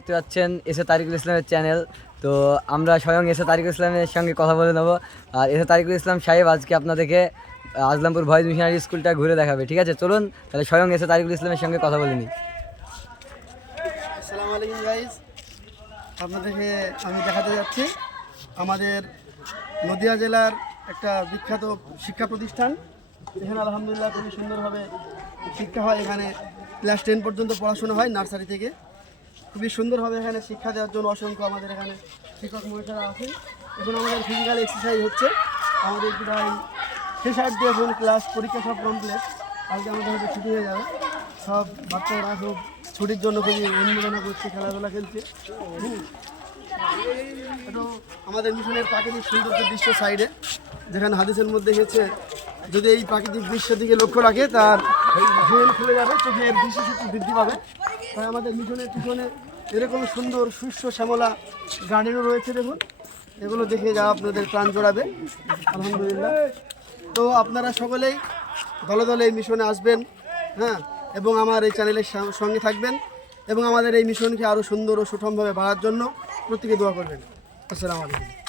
দেখতে পাচ্ছেন এসে তারিকুল ইসলামের চ্যানেল। তো আমরা স্বয়ং এসে তারিকুল ইসলামের সঙ্গে কথা বলে নেবো। আর এসে তারিকুল ইসলাম সাহেব আজকে আপনাদেরকে আজলামপুর ভয়েস মিশনারি স্কুলটা ঘুরে দেখাবে। ঠিক আছে, চলুন তাহলে স্বয়ং এসে তারিকুল ইসলামের সঙ্গে কথা বলে নিই। আসসালামু আলাইকুম গাইস, আপনাদেরকে আমি দেখাতে যাচ্ছি আমাদের নদিয়া জেলার একটা বিখ্যাত শিক্ষা প্রতিষ্ঠান। এখানে আলহামদুলিল্লাহ খুবই সুন্দরভাবে শিক্ষা হয়। এখানে ক্লাস 10 পর্যন্ত পড়াশোনা হয় নার্সারি থেকে। খুবই সুন্দরভাবে এখানে শিক্ষা দেওয়ার জন্য অসংখ্য আমাদের এখানে শিক্ষক মহিলারা আছেন। এখন আমাদের ফিজিক্যাল এক্সারসাইজ হচ্ছে। আমাদের প্রায় 6-8 দিয়ে এখন ক্লাস পরীক্ষা সব কমপ্লিট। আজকে আমাদের হয়তো ছুটি হয়ে যাবে। সব বাচ্চারা সব ছুটির জন্য খুবই উন্মোদনা করছে, খেলাধুলা খেলছে। তো আমাদের মিশনের প্রাকৃতিক সৌন্দর্য দৃশ্য সাইডে, যেখানে হাদিসের মধ্যে গেছে যদি এই প্রাকৃতিক দৃশ্যের দিকে লক্ষ্য রাখে তার জেল খুলে যাবে, চোখের দৃষ্টিশক্তি বৃদ্ধি পাবে। তাই আমাদের মিশনের পিছনে এরকম সুন্দর শস্য শ্যামলা গার্ডেনও রয়েছে। দেখুন, এগুলো দেখে যা আপনাদের প্রাণ জোড়াবে আলহামদুলিল্লাহ। তো আপনারা সকলেই দলে দলে এই মিশনে আসবেন, হ্যাঁ, এবং আমার এই চ্যানেলের সঙ্গে থাকবেন এবং আমাদের এই মিশনকে আরও সুন্দর ও সুঠামভাবে বাড়ার জন্য প্রত্যেকে দোয়া করবেন। আসসালামু আলাইকুম।